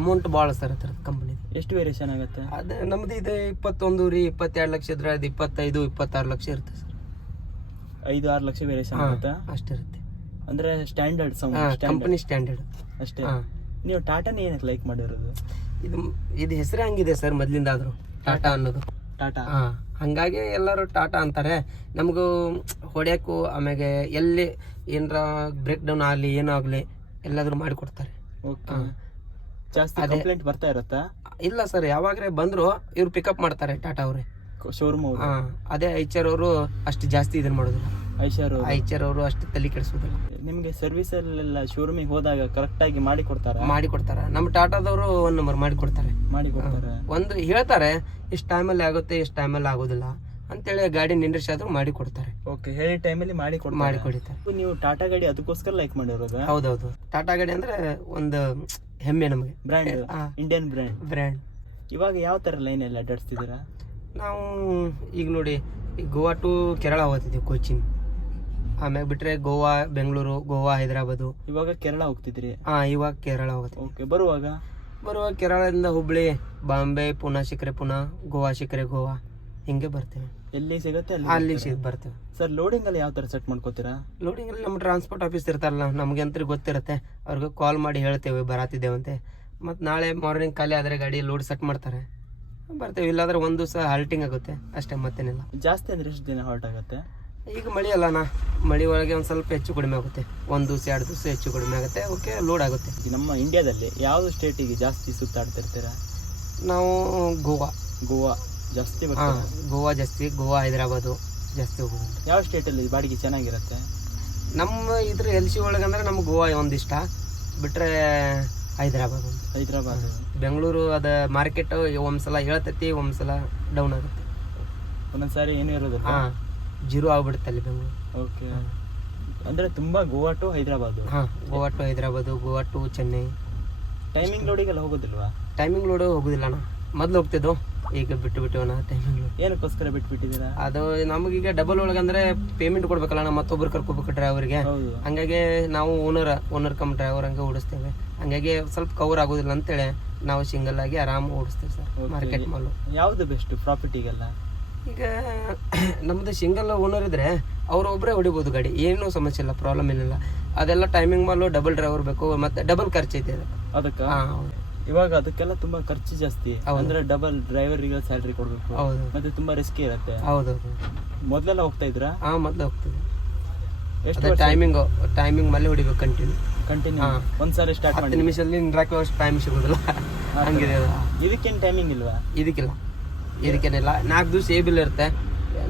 ಅಮೌಂಟ್ ಭಾಳ ಸರ್ ಅದ್ರ ಕಂಪನಿ ಎಷ್ಟು ವೇರಿಯೇಷನ್ ಆಗುತ್ತೆ? ಅದೇ ನಮ್ದು ಇದೆ ಇಪ್ಪತ್ತೊಂದು ರೀ ಇಪ್ಪತ್ತೆರಡು ಲಕ್ಷ ಇದ್ರೆ ಅದು ಇಪ್ಪತ್ತೈದು ಇಪ್ಪತ್ತಾರು ಲಕ್ಷ ಇರುತ್ತೆ ಸರ್ ಐದು ಆರು ಲಕ್ಷ ವೇರಿಯೇಷನ್ ಆಗುತ್ತೆ? ಅಷ್ಟಿರುತ್ತೆ ಅಂದ್ರೆ ಸ್ಟ್ಯಾಂಡರ್ಡ್ ಕಂಪನಿ ಸ್ಟ್ಯಾಂಡರ್ಡ್ ಅಷ್ಟೇ. ನೀವು ಟಾಟಾನೇ ಏನಕ್ಕೆ ಲೈಕ್ ಮಾಡಿರೋದು? ಇದು ಇದು ಹೆಸರೇ ಹಂಗಿದೆ ಸರ್ ಮೊದಲಿಂದಾದರೂ. ಆದ್ರು ಟಾಟಾ ಅನ್ನೋದು. ಟಾಟಾ? ಹಾಂ ಹಂಗಾಗಿ ಎಲ್ಲರೂ ಟಾಟಾ ಅಂತಾರೆ. ನಮಗೂ ಹೊಡೆಯೋಕ್ಕೂ ಆಮೇಲೆ ಎಲ್ಲಿ ಏನರ ಬ್ರೇಕ್ ಡೌನ್ ಆಗಲಿ ಏನೋ ಆಗಲಿ ಎಲ್ಲಾದರೂ ಮಾಡಿಕೊಡ್ತಾರೆ. ಓಕೆ ಜಾಸ್ತಿ ಕಂಪ್ಲೇಂಟ್ ಬರ್ತಾ ಇರುತ್ತಾ? ಇಲ್ಲ ಸರ್ ಯಾವಾಗ್ರೆ ಬಂದರೂ ಇವ್ರು ಪಿಕಪ್ ಮಾಡ್ತಾರೆ ಟಾಟಾ ಅವರೇ. ಶೋರೂಮ್ ಹಾಂ ಅದೇ ಐಚರ್ ಅವರು ಅಷ್ಟು ಜಾಸ್ತಿ ಇದನ್ನು ಮಾಡೋದಿಲ್ಲ. ಐಶಾರು ಐಚರ್ ಅವರು ಅಷ್ಟು ತಲೆ ಕೆಡಿಸೋದಿಲ್ಲ ನಿಮಗೆ ಸರ್ವಿಸ್ ಅಲ್ಲೆಲ್ಲ ಶೋರೂಮಿಗೆ ಹೋದಾಗ ಕರೆಕ್ಟ್ ಆಗಿ ಮಾಡಿ ಕೊಡ್ತಾರೆ? ಮಾಡಿ ಕೊಡ್ತಾರೆ? ನಮ್ಮ ಟಾಟಾದವರು ಒಂದು ನಂಬರ್ ಮಾಡಿ ಕೊಡ್ತಾರೆ. ಮಾಡಿ ಕೊಡ್ತಾರೆ? ಒಂದು ಹೇಳ್ತಾರೆ ಇಷ್ಟು ಟೈಮಲ್ಲಿ ಆಗುತ್ತೆ ಇಷ್ಟು ಟೈಮಲ್ಲಿ ಆಗೋದಿಲ್ಲ ಅಂತೇಳಿ ಗಾಡಿ ನಿಂದ್ರಿಸಾದ್ರು ಮಾಡಿ ಕೊಡ್ತಾರೆ. ಓಕೆ ಹೇಳಿ ಟೈಮಲ್ಲಿ ಮಾಡಿ ಮಾಡಿ ಕೊಡ್ತಾರೆ. ಕೊಡಿತಾರೆ ನೀವು ಟಾಟಾ ಗಾಡಿ ಅದಕ್ಕೋಸ್ಕರ ಲೈಕ್ ಮಾಡಿರೋದ? ಹೌದೌದು. ಟಾಟಾ ಗಾಡಿ ಅಂದ್ರೆ ಒಂದು ಹೆಮ್ಮೆ ನಮಗೆ. ಬ್ರ್ಯಾಂಡ್. ಇಂಡಿಯನ್ ಬ್ರ್ಯಾಂಡ್ ಬ್ರ್ಯಾಂಡ್ ಇವಾಗ ಯಾವ ಥರ ಲೈನ್ ಎಲ್ಲ ಅಡ್ಡಾಡ್ತಿದ್ದೀರಾ ನಾವು ಈಗ ನೋಡಿ ಗೋವಾ ಟು ಕೇರಳ ಹೋಗ್ತಿದ್ದೀವಿ ಕೋಚಿಂಗ್ ಆಮ್ಯಾಗ ಬಿಟ್ರೆ ಗೋವಾ ಬೆಂಗಳೂರು ಗೋವಾ ಹೈದರಾಬಾದು. ಇವಾಗ ಕೇರಳ ಹೋಗ್ತಿದ್ರಿ? ಹಾ ಇವಾಗ ಕೇರಳ ಹೋಗ್ತೀವಿ ಓಕೆ ಬರುವಾಗ? ಬರುವಾಗ ಕೇರಳದಿಂದ ಹುಬ್ಳಿ ಬಾಂಬೆ ಪುನಾ ಶಿಖರೆ ಪುನಾ ಗೋವಾ ಶಿಖರೆ ಗೋವಾ. ಹಿಂಗೆ ಬರ್ತೇವೆ. ಎಲ್ಲಿ ಸಿಗುತ್ತೆ ಅಲ್ಲಿ ಅಲ್ಲಿ ಸಿಗ್ ಬರ್ತೇವೆ. ಸರ್ ಲೋಡಿಂಗ್ ಅಲ್ಲಿ ಯಾವ ತರ ಸೆಟ್ ಮಾಡ್ಕೋತೀರಾ? ಲೋಡಿಂಗ್ ಅಲ್ಲಿ ನಮ್ಮ ಟ್ರಾನ್ಸ್ಪೋರ್ಟ್ ಆಫೀಸ್ ಇರ್ತಾರಲ್ಲ ನಮಗೆ ಅಂತ ಗೊತ್ತಿರುತ್ತೆ. ಅವ್ರಿಗೆ ಕಾಲ್ ಮಾಡಿ ಹೇಳ್ತೇವೆ ಬರಾತಿದ್ದೇವಂತೆ ಮತ್ತು ನಾಳೆ ಮಾರ್ನಿಂಗ್ ಖಾಲಿ ಆದರೆ ಗಾಡಿ ಲೋಡ್ ಸೆಟ್ ಮಾಡ್ತಾರೆ. ಬರ್ತೇವೆ ಇಲ್ಲಾದ್ರೆ ಒಂದು ದಿವಸ ಹಾಲ್ಟಿಂಗ್ ಆಗುತ್ತೆ. ಅಷ್ಟೇ ಮತ್ತೇನಿಲ್ಲ. ಜಾಸ್ತಿ ಅಂದ್ರೆ ಎಷ್ಟು ದಿನ ಹಾಲ್ಟ್ ಆಗುತ್ತೆ? ಈಗ ಮಳೆ ಅಲ್ಲ ನಾ ಮಳೆ ಒಳಗೆ ಒಂದು ಸ್ವಲ್ಪ ಹೆಚ್ಚು ಕಡಿಮೆ ಆಗುತ್ತೆ. ಒಂದು ದಿವಸ ಎರಡು ದಿವಸ ಹೆಚ್ಚು ಕಡಿಮೆ ಆಗುತ್ತೆ. ಓಕೆ ಲೋಡ್ ಆಗುತ್ತೆ. ನಮ್ಮ ಇಂಡಿಯಾದಲ್ಲಿ ಯಾವ ಸ್ಟೇಟಿಗೆ ಜಾಸ್ತಿ ಸುತ್ತಾಡ್ತಿರ್ತೀರ ನಾವು ಗೋವಾ. ಗೋವಾ ಜಾಸ್ತಿ ಹಾಂ ಗೋವಾ ಜಾಸ್ತಿ ಗೋವಾ ಹೈದರಾಬಾದು ಜಾಸ್ತಿ ಹೋಗೋದು. ಯಾವ ಸ್ಟೇಟಲ್ಲಿ ಬಾಡಿಗೆ ಚೆನ್ನಾಗಿರುತ್ತೆ? ನಮ್ಮ ಇದ್ರ ಎಲ್ ಸಿ ಒಳಗಂದ್ರೆ ನಮ್ಗೆ ಗೋವಾ ಒಂದಿಷ್ಟ ಬಿಟ್ರೆ ಹೈದರಾಬಾದ್ ಒಂದು. ಹೈದರಾಬಾದ್. ಬೆಂಗಳೂರು ಅದ ಮಾರ್ಕೆಟ್ ಒಂದ್ಸಲ ಹೇಳ್ತೈತಿ ಒಂದ್ಸಲ ಡೌನ್ ಆಗುತ್ತೆ. ಒಂದೊಂದ್ಸಾರಿ ಏನೂ ಇರೋದು ಹಾ. ಜೀರೋ ಆಗ್ಬಿಡುತ್ತೆ ಅಲ್ಲಿ ಬೆಂಗಳೂರು. ಓಕೆ ಅಂದ್ರೆ ತುಂಬಾ ಗೋವಾ ಟು ಹೈದರಾಬಾದ್? ಹಾ Goa to Hyderabad Goa to Chennai. Timing ಲೋಡಿಗೆಲ್ಲ ಹೋಗೋದಿಲ್ವಾ? ಟೈಮಿಂಗ್ ಲೋಡ್ ಹೋಗೋದಿಲ್ಲ ಅಣ್ಣ. ಮೊದ್ಲು ಹೋಗ್ತಿದ್ದು ಈಗ ಬಿಟ್ಟು ಬಿಟ್ಟಿವಣ್ಣ ಟೈಮಿಂಗ್ ಲೋಡ್. ಏನಕ್ಕೋಸ್ಕರ ಬಿಟ್ಬಿಟ್ಟಿದ್ದೀರಾ? ಅದು ನಮಗೀಗ ಡಬಲ್ ಒಳಗಂದ್ರೆ ಪೇಮೆಂಟ್ ಕೊಡ್ಬೇಕಲ್ಲ ನಾವು ಮತ್ತೊಬ್ರು ಕರ್ಕೋಬೇಕು ಡ್ರೈವರ್ಗೆ ಹೌದು. ಹಂಗಾಗಿ ನಾವು ಓನರ್ ಓನರ್ ಕಮ್ ಡ್ರೈವರ್ ಹಂಗೆ ಓಡಿಸ್ತೇವೆ. ಹಂಗಾಗಿ ಸ್ವಲ್ಪ ಕವರ್ ಆಗೋದಿಲ್ಲ ಅಂತೇಳಿ ನಾವು ಸಿಂಗಲ್ ಆಗಿ ಆರಾಮ್ ಓಡಿಸ್ತೇವೆ ಸರ್ Okay. ಮಾರ್ಕೆಟ್ ಮಾಲು ಯಾವ್ದು ಬೆಸ್ಟ್ ಪ್ರಾಫಿಟಿಗೆಲ್ಲ ಈಗ ನಮ್ಮದು ಸಿಂಗಲ್ ಓನರ್ ಇದ್ದರೆ ಅವ್ರು ಒಬ್ಬರೇ ಹೊಡಿಬೋದು ಗಾಡಿ. ಏನೂ ಸಮಸ್ಯೆ ಇಲ್ಲ ಪ್ರಾಬ್ಲಮ್ ಏನಿಲ್ಲ. ಅದೆಲ್ಲ ಟೈಮಿಂಗ್ ಮಾಲು ಡಬಲ್ ಡ್ರೈವರ್ ಬೇಕು ಮತ್ತೆ ಡಬಲ್ ಖರ್ಚು ಐತೆ ಅದಕ್ಕೆ? ಇವಾಗ ಅದಕ್ಕೆಲ್ಲ ತುಂಬಾ ಖರ್ಚು ಜಾಸ್ತಿ. ಹೌದು. ಅಂದ್ರೆ ಡಬಲ್ ಡ್ರೈವರ್ಗೆ ಸ್ಯಾಲ್ರಿ ಕೊಡಬೇಕು. ಹೌದು. ಮತ್ತೆ ತುಂಬಾ ರಿಸ್ಕಿ ಇರುತ್ತೆ. ಹೌದೌದು ಮೊದಲೆಲ್ಲ ಹೋಗ್ತಾ ಇದ್ರಾ? ಹಾ ಮೊದ್ಲು ಹೋಗ್ತೀವಿ ಎಷ್ಟು ಅದೇ ಟೈಮಿಂಗ್ ಟೈಮಿಂಗ್ ಮೇಲೆ ಹೊಡಿಬೇಕು ಕಂಟಿನ್ಯೂ ಕಂಟಿನ್ಯೂ ಒಂದು ಒಂದ್ಸಾರಿ ಸ್ಟಾರ್ಟ್ ಹತ್ತು ಮಾಡಿ. ನಿಮಿಷದಲ್ಲಿ ನಿಂದ್ರಾಕೋ ಅಷ್ಟು ಟೈಮ್ ಸಿಗೋದಿಲ್ಲ. ಹಂಗಿದೆ ಇದಕ್ಕೇನು ಟೈಮಿಂಗ್ ಇಲ್ವಾ? ಇದಕ್ಕಿಲ್ಲ. ಇದಕ್ಕೇನಿಲ್ಲ. ನಾಲ್ಕು ದಿವಸ ಏಬಿಲ್ ಬಿಲ್ ಇರುತ್ತೆ.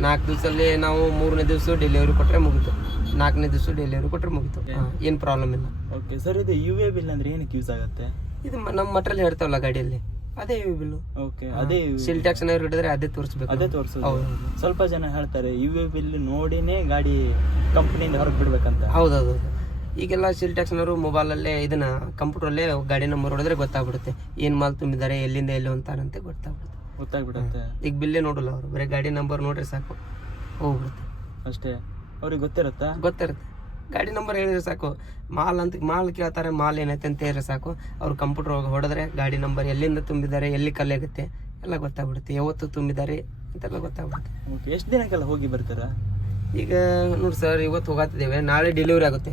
ನಾಲ್ಕು ದಿವಸಲ್ಲಿ ನಾವು ಮೂರನೇ ದಿವಸ ಡೆಲಿವರಿ ಕೊಟ್ಟರೆ ಮುಗಿತು. ನಾಲ್ಕನೇ ದಿವಸ ಡೆಲಿವರಿ ಕೊಟ್ಟರೆ ಮುಗಿತು. ಏನು ಪ್ರಾಬ್ಲಮ್ ಇಲ್ಲ. ಓಕೆ ಸರ್ ಇದು ಯು ಎ ಬಿಲ್ ಅಂದ್ರೆ ಏನಕ್ಕೆ ಯೂಸ್ ಆಗುತ್ತೆ? ಇದು ನಮ್ಮ ಮಟ್ರಲ್ಲಿ ಹೇಳ್ತಾವಲ್ಲ ಗಾಡಿಯಲ್ಲಿ. ಅದೇ ಯು ಬಿಲ್ ಓಕೆ ಅದೇ ಸಿಲ್ ಟ್ಯಾಕ್ಸ್ ಏನಾದ್ರು ಹಿಡಿದ್ರೆ ಅದೇ ತೋರಿಸ್ಬೇಕು. ಅದೇ ತೋರಿಸೋದು. ಹೌದು. ಸ್ವಲ್ಪ ಜನ ಹೇಳ್ತಾರೆ ಯು ಎ ಬಿಲ್ ನೋಡಿನೇ ಗಾಡಿ ಕಂಪ್ನಿಯಿಂದ ಹೊರಗೆ ಬಿಡ್ಬೇಕಂತ. ಹೌದೌದು. ಈಗೆಲ್ಲ ಸಿಲ್ ಟ್ಯಾಕ್ಸ್ನವರು ಮೊಬೈಲಲ್ಲೇ ಇದನ್ನ ಕಂಪ್ಯೂಟರಲ್ಲೇ ಗಾಡಿ ನಂಬರ್ ಹೊಡೆದ್ರೆ ಗೊತ್ತಾಗ್ಬಿಡುತ್ತೆ. ಏನು ಮಾಲ್ ತುಂಬಿದ್ದಾರೆ ಎಲ್ಲಿಂದ ಎಲ್ಲಿ ಅಂತಾರಂತೆ ಗೊತ್ತಾಗ್ಬಿಡುತ್ತೆ. ಗೊತ್ತಾಗ್ಬಿಡುತ್ತೆ. ಈಗ ಬಿಲ್ಲೇ ನೋಡಲ್ಲ ಅವರು. ಬರೀ ಗಾಡಿ ನಂಬರ್ ನೋಡ್ರಿ ಸಾಕು. ಹೋಗ್ಬಿಡುತ್ತೆ. ಅಷ್ಟೇ. ಅವ್ರಿಗೆ ಗೊತ್ತಿರುತ್ತಾ? ಗೊತ್ತಿರುತ್ತೆ. ಗಾಡಿ ನಂಬರ್ ಹೇಳಿದ್ರೆ ಸಾಕು. ಮಾಲ್ ಅಂತ ಮಾಲ್ ಕೇಳ್ತಾರೆ ಮಾಲ್ ಏನೈತೆ ಅಂತ ಹೇಳಿದ್ರೆ ಸಾಕು. ಅವ್ರು ಕಂಪ್ಯೂಟರ್ ಹೋಗಿ ಹೊಡೆದ್ರೆ ಗಾಡಿ ನಂಬರ್ ಎಲ್ಲಿಂದ ತುಂಬಿದ್ದಾರೆ ಎಲ್ಲಿ ಕಲ್ಲಾಗುತ್ತೆ ಎಲ್ಲ ಗೊತ್ತಾಗ್ಬಿಡುತ್ತೆ. ಯಾವತ್ತು ತುಂಬಿದ್ದಾರೆ ಅಂತೆಲ್ಲ ಗೊತ್ತಾಗ್ಬಿಡುತ್ತೆ. ಎಷ್ಟು ದಿನಕ್ಕೆಲ್ಲ ಹೋಗಿ ಬರ್ತಾರ? ಈಗ ನೋಡಿ ಸರ್ ಇವತ್ತು ಹೋಗತ್ತಿದ್ದೇವೆ ನಾಳೆ ಡೆಲಿವರಿ ಆಗುತ್ತೆ.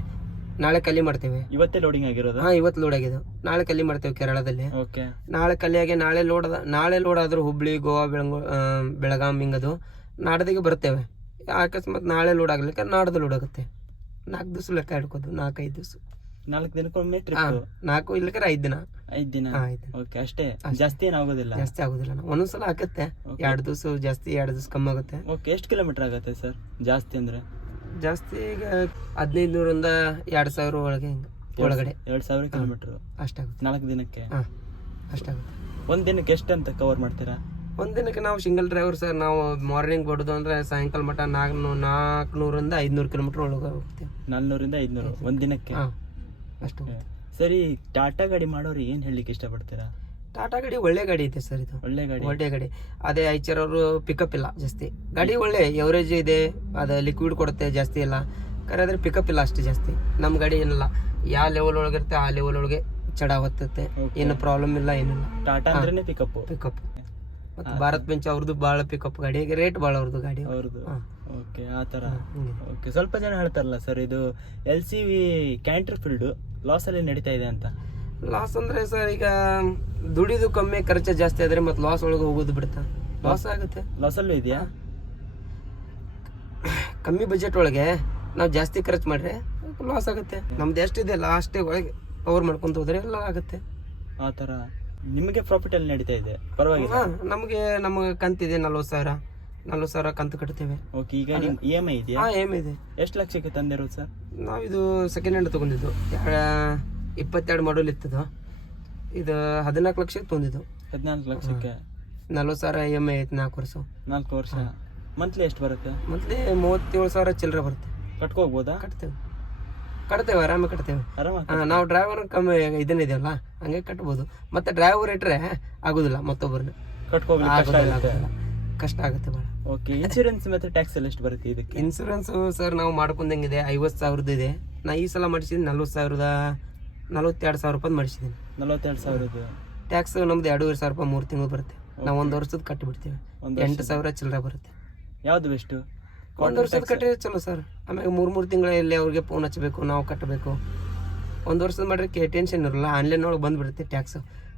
ನಾಳೆ ಕಲ್ಲಿ ಮಾಡ್ತೇವೆ. ಇವತ್ತೇ ಲೋಡಿಂಗ್ ಆಗಿರೋದು? ಹಾ ಇವತ್ತು ಲೋಡ್ ಆಗಿದೆ ನಾಳೆ ಕಲ್ಲಿ ಮಾಡ್ತೇವೆ ಕೇರಳದಲ್ಲಿ. ಓಕೆ ನಾಳೆ ಕಲಿಯಾಗಿ ನಾಳೆ ಲೋಡ್ ನಾಳೆ ಲೋಡ್ ಆದ್ರೂ ಹುಬ್ಳಿ ಗೋವಾ ಬೆಳಗೋ ಬೆಳಗಾಂ ಹಿಂಗದು ನಾಡ್ದಿಗೆ ಬರ್ತೇವೆ. ಅಕಸ್ಮಾತ್ ನಾಳೆ ಲೋಡ್ ಆಗ್ಲಿಕ್ಕೆ ನಾಡ್ದು ಲೋಡ್ ಆಗುತ್ತೆ. ನಾಲ್ಕು ದಿವಸ ಲೆಕ್ಕ ಹಿಡ್ಕೋದು ನಾಲ್ಕೈದು ದಿವಸ. ನಾಲ್ಕು ದಿನಕ್ಕೊಮ್ಮೆ ಟ್ರಿಪ್ ನಾಲ್ಕು ಇಲ್ಲಕ್ಕೆ ಐದು ದಿನ. ಐದ್ ದಿನ? ಓಕೆ ಅಷ್ಟೇ? ಜಾಸ್ತಿ ಏನಾಗೋದಿಲ್ಲ ಜಾಸ್ತಿ ಆಗೋದಿಲ್ಲ. ಒಂದೊಂದು ಒಂದೊಂದ್ಸಲ ಆಗುತ್ತೆ ಎರಡು ದಿವಸ ಜಾಸ್ತಿ ಎರಡು ದಿವಸ ಕಮ್ಮಿ ಆಗುತ್ತೆ. ಓಕೆ ಎಷ್ಟು ಕಿಲೋಮೀಟರ್ ಆಗುತ್ತೆ ಸರ್ ಜಾಸ್ತಿ ಅಂದ್ರೆ? ಜಾಸ್ತಿ ಈಗ ಹದಿನೈದು ನೂರಿಂದ ಎರಡು ಸಾವಿರ ಒಳಗೆ ಹಿಂಗೆ ಒಳಗಡೆ. ಎರಡು ಸಾವಿರ ಕಿಲೋಮೀಟರ್. ಅಷ್ಟಾಗುತ್ತೆ. ನಾಲ್ಕು ದಿನಕ್ಕೆ? ಹಾಂ ಅಷ್ಟಾಗುತ್ತೆ. ಒಂದು ದಿನಕ್ಕೆ ಎಷ್ಟು ಅಂತ ಕವರ್ ಮಾಡ್ತೀರಾ? ಒಂದ್ ದಿನಕ್ಕೆ ನಾವು ಸಿಂಗಲ್ ಡ್ರೈವರ್ ಸರ್ ನಾವು ಮಾರ್ನಿಂಗ್ ಬಡೋದು ಅಂದ್ರೆ ಸಾಯಂಕಾಲ ಮಟ್ಟ ನಾಲ್ಕು ನಾಲ್ಕುನೂರಿಂದ ಐದುನೂರು ಕಿಲೋಮೀಟರ್ ಒಳಗೆ ಹೋಗ್ತೀವಿ. ನಾಲ್ನೂರಿಂದ ಐದ್ನೂರು ಒಂದು ದಿನಕ್ಕೆ? ಹಾಂ ಅಷ್ಟು ಸರಿ ಟಾಟಾ ಗಾಡಿ ಮಾಡೋರು ಏನು ಹೇಳಲಿಕ್ಕೆ ಇಷ್ಟಪಡ್ತೀರಾ? ಟಾಟಾ ಗಾಡಿ ಒಳ್ಳೆ ಗಾಡಿ ಐತೆ ಸರ್ ಇದು. ಒಳ್ಳೆ ಗಾಡಿ. ಒಳ್ಳೆ ಗಾಡಿ. ಅದೇ ಐಚರ್ ಅವರು ಪಿಕಪ್ ಇಲ್ಲ ಜಾಸ್ತಿ. ಗಾಡಿ ಒಳ್ಳೆ ಎವರೇಜ್ ಇದೆ ಅದು ಲಿಕ್ವಿಡ್ ಕೊಡುತ್ತೆ ಜಾಸ್ತಿ ಇಲ್ಲ ಖರೆ ಆದರೆ ಪಿಕಪ್ ಇಲ್ಲ ಅಷ್ಟು ಜಾಸ್ತಿ. ನಮ್ಮ ಗಾಡಿ ಏನಿಲ್ಲ. ಯಾವ ಲೆವೆಲ್ ಒಳಗಿರುತ್ತೆ ಆ ಲೆವೆಲ್ ಒಳಗೆ ಚಡ ಹೊತ್ತುತ್ತೆ. ಏನು ಪ್ರಾಬ್ಲಮ್ ಇಲ್ಲ ಏನಿಲ್ಲ ಟಾಟಾ ಅಂದ್ರೆ ಪಿಕಪ್ ಪಿಕಪ್ ಮತ್ತು ಭಾರತ್ ಬೆಂಚ್ ಅವ್ರದ್ದು ಭಾಳ ಪಿಕಪ್ ಗಾಡಿ. ರೇಟ್ ಭಾಳ ಅವ್ರದ್ದು ಗಾಡಿ. ಅವ್ರದ್ದು ಓಕೆ ಆ ತರ. ಓಕೆ ಸ್ವಲ್ಪ ಜನ ಹೇಳ್ತಾರಲ್ಲ ಸರ್ ಇದು L C V canter field ಲಾಸಲ್ಲಿ ಅಲ್ಲಿ ನಡೀತಾ ಇದೆ ಅಂತ. ಲಾಸ್ ಅಂದ್ರೆ ಸರ್ ಈಗ ದುಡಿದು ಕಮ್ಮಿ ಖರ್ಚು ಜಾಸ್ತಿ ಆದ್ರೆ ಮತ್ತೆ ಲಾಸ್ ಒಳಗೆ ಹೋಗೋದು ಬಿಡ್ತಾ. ಲಾಸ್ ಆಗುತ್ತೆ. ಲಾಸ್ ಅಲ್ಲೂ ಇದೆಯಾ? ಕಮ್ಮಿ ಬಜೆಟ್ ಒಳಗೆ ನಾವು ಜಾಸ್ತಿ ಖರ್ಚು ಮಾಡ್ರೆ ಲಾಸ್ ಆಗುತ್ತೆ. ನಮ್ದು ಎಷ್ಟಿದೆ ಲಾಸ್ಟ್ ಒಳಗೆ ಕವರ್ ಮಾಡ್ಕೊಂತ ಹೋದ್ರೆ ಎಲ್ಲ ಆಗುತ್ತೆ. ಆ ಥರ. ನಿಮಗೆ ಪ್ರಾಫಿಟ್ ಅಲ್ಲಿ ನಡೀತಾ ಇದೆ? ಪರವಾಗಿಲ್ಲ. ಹಾ ನಮಗೆ ನಮಗೆ ಕಂತಿದೆ ನಲ್ವತ್ತು ಸಾವಿರ. ನಲ್ವತ್ತು ಸಾವಿರ ಕಂತು ಕಟ್ತೇವೆ. ಓಕೆ ಈಗ ನಿಮ್ ಇ ಎಂ ಐ ಇದೆಯಾ? ಹಾ ಏಮಿದೆ ಎಷ್ಟು ಲಕ್ಷಕ್ಕೆ ತಂದಿರೋದು ಸರ್ ನಾವಿದು ಸೆಕೆಂಡ್ ಹ್ಯಾಂಡ್ ತಗೊಂಡಿದ್ದು. ಇಪ್ಪತ್ತೆರಡು ಮಾಡಲ್ ಇತ್ತದ ಇದು ಹದಿನಾಲ್ಕು ಲಕ್ಷಕ್ಕೆ ತೊಂದಿದ್ದು. ಹದಿನಾಲ್ಕು ಲಕ್ಷಕ್ಕೆ? ನಲ್ವತ್ತು ಸಾವಿರ ಇ ಎಂ ಐ ಐತೆ ನಾಲ್ಕು ವರ್ಷ. ನಾಲ್ಕು ವರ್ಷ. ಮಂತ್ಲಿ ಎಷ್ಟು ಬರುತ್ತೆ? ಮಂತ್ಲಿ ಮೂವತ್ತೇಳು ಸಾವಿರ ಚಿಲ್ಲರೆ ಬರುತ್ತೆ. ಕಟ್ಕೋಬೋದಾ? ಕಟ್ತೇವೆ. ಕಟ್ತೇವೆ ಆರಾಮ ಕಟ್ತೇವೆ. ಆರಾಮ ಹಾ, ನಾವು ಡ್ರೈವರ್ ಕಮ್ಮಿ ಇದನ್ನ ಇದೆಯಲ್ಲ ಹಂಗೆ ಕಟ್ಬೋದು. ಮತ್ತೆ ಡ್ರೈವರ್ ಇಟ್ಟರೆ ಆಗೋದಿಲ್ಲ ಮತ್ತೊಬ್ಬರನ್ನ. ಕಟ್ಕೋಬೇಕು ಕಷ್ಟ ಆಗುತ್ತೆ. ಭಾಳ ಓಕೆ ಇನ್ಶೂರೆನ್ಸ್ ಮತ್ತೆ ಟ್ಯಾಕ್ಸ್ ಎಲ್ಲ ಎಷ್ಟು ಬರುತ್ತೆ ಇದಕ್ಕೆ? ಇನ್ಶೂರೆನ್ಸ್ ಸರ್ ನಾವು ಮಾಡ್ಕೊಂಡಂಗಿದೆ ಐವತ್ತು ಸಾವಿರದ ಇದೆ. ನಾ ಈ ಸಲ ಮಾಡಿಸಿದ್ದೀನಿ ನಲ್ವತ್ತು ಸಾವಿರದ ನಲ್ವತ್ತೆರಡು ಸಾವಿರ ರೂಪಾಯಿ ಮಾಡಿಸಿದ್ದೀನಿ ನಲವತ್ತೆರಡು ಸಾವಿರ ಟ್ಯಾಕ್ಸ್ ನಮ್ದು ಎರಡೂವರೆ ಸಾವಿರ ರೂಪಾಯಿ ಮೂರು ತಿಂಗಳು ಬರುತ್ತೆ. ನಾವು ಒಂದು ವರ್ಷದ ಕಟ್ಟಿಬಿಡ್ತೀವಿ. ಎಂಟು ಸಾವಿರ ಚಿಲ್ಲರೆ ಬರುತ್ತೆ. ಯಾವ್ದು ಬೆಸ್ಟ್ ಒಂದು ವರ್ಷದ ಕಟ್ಟಿದ್ರೆ ಚಲೋ ಸರ್. ಆಮೇಲೆ ಮೂರು ಮೂರು ತಿಂಗಳಲ್ಲಿ ಅವ್ರಿಗೆ ಫೋನ್ ಹಚ್ಚಬೇಕು ನಾವು ಕಟ್ಟಬೇಕು ಒಂದು ವರ್ಷದ ಮಾಡಿದ್ರೆ ಕೆ ಟೆನ್ಷನ್ ಇರಲ್ಲ. ಆನ್ಲೈನ್ ಒಳಗೆ ಬಂದ್ಬಿಡುತ್ತೆ ಟ್ಯಾಕ್ಸ್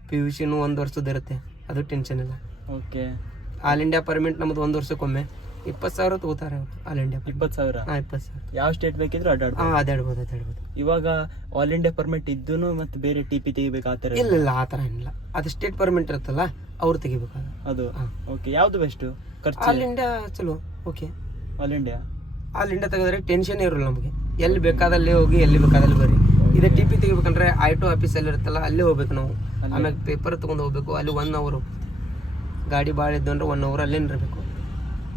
ಪಿ ಯು ಸಿನೂ ಒಂದು ವರ್ಷದ ಇರುತ್ತೆ. ಅದು ಟೆನ್ಷನ್ ಇಲ್ಲ. ಓಕೆ ಆಲ್ ಇಂಡಿಯಾ ಪರ್ಮಿಟ್ ನಮ್ದು ಒಂದು ವರ್ಷಕ್ಕೊಮ್ಮೆ. ಇಪ್ಪತ್ತು ಸಾವಿರ ತಗೋತಾರೆ ಅವರು ಆಲ್ ಇಂಡಿಯಾ ಇಪ್ಪತ್ತು ಸಾವಿರ? ಹಾಂ ಇಪ್ಪತ್ತು ಸಾವಿರ. ಯಾವ ಸ್ಟೇಟ್ ಬೇಕಿದ್ರು ಅಡ್ಡಾಡ್ಬೋದು. ಹಾಂ ಅದಾಡ್ಬೋದು ಅದಾಡ್ಬೋದು ಇವಾಗ ಆಲ್ ಇಂಡಿಯಾ ಪರ್ಮಿಟ್ ಇದ್ದೂ ಮತ್ತೆ ಬೇರೆ ಟಿ ಪಿ ತೆಗಿಬೇಕು ಆ ಥರ ಇಲ್ಲ ಇಲ್ಲ ಆ ಥರ ಏನಿಲ್ಲ. ಅದು ಸ್ಟೇಟ್ ಪರ್ಮಿಟ್ ಇರುತ್ತಲ್ಲ ಅವ್ರು ತೆಗಿಬೇಕು ಅದು? ಅದು ಓಕೆ ಯಾವ್ದು ಬೆಸ್ಟ್ ಖರ್ಚು? ಆಲ್ ಇಂಡಿಯಾ ಚಲೋ okay all India all India ತೆಗೆದ್ರೆ ಟೆನ್ಷನ್ ಇರಲ್ಲ ನಮಗೆ. ಎಲ್ಲಿ ಬೇಕಾದಲ್ಲಿ ಹೋಗಿ ಎಲ್ಲಿ ಬೇಕಾದಲ್ಲಿ ಬರ್ರಿ ಇದೆ ಟಿ ಪಿ ತೆಗಿಬೇಕಂದ್ರೆ ಐ ಟು ಆಫೀಸಲ್ಲಿ ಇರುತ್ತಲ್ಲ ಅಲ್ಲೇ ಹೋಗ್ಬೇಕು ನಾವು. ಆಮೇಲೆ ಪೇಪರ್ ತೊಗೊಂಡು ಹೋಗ್ಬೇಕು ಅಲ್ಲಿ ಒನ್ ಅವರ್ ಗಾಡಿ ಭಾಳ ಇದ್ದು ಅಂದ್ರೆ ಒನ್ ಅವರ್ ಅಲ್ಲೇ ಇರಬೇಕು